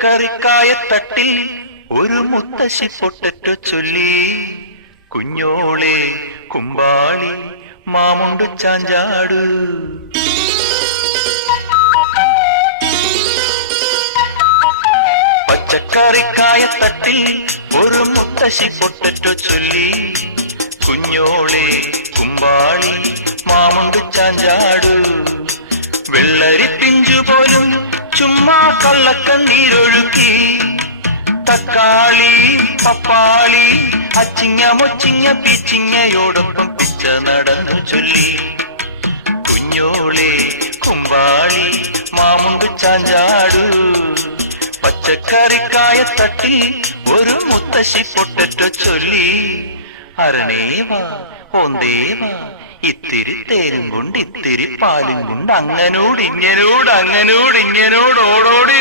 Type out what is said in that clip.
പച്ചക്കറിക്കായത്തട്ടിൽ ഒരു മുത്തശ്ശി പൊട്ടറ്റോ ചൊല്ലി, കുഞ്ഞോളെ കുമ്പാളി മാമുണ്ടു ചാഞ്ചാടു. പച്ചക്കറിക്കായത്തട്ടിൽ ഒരു മുത്തശ്ശി പൊട്ടറ്റോ ചൊല്ലി, കുഞ്ഞോളെ കുമ്പാളി മാമുണ്ടു ചാഞ്ചാടു. വെള്ളരി പിഞ്ചു പോലും ചുമ്മാ കള്ളക്കണ്ണീരൊഴുക്കി, തക്കാളി പപ്പാളി അച്ചിങ്ങ മൊച്ചിങ്ങ പീച്ചിങ്ങയോടൊപ്പം പിച്ച നടന്നു ചൊല്ലി, കുഞ്ഞോളെ കുമ്പാളി മാമുണ്ടു ചാഞ്ചാടു. പച്ചക്കറിക്കായത്തട്ടിൽ ഒരു മുത്തശ്ശി പൊട്ടറ്റോ ചൊല്ലി, അരണേവാ ഓന്തേവാ ഇത്തിരി തേരും കൊണ്ട് ഇത്തിരി പാലും കൊണ്ട് അങ്ങനോട് ഇങ്ങനോട് ഓടോടി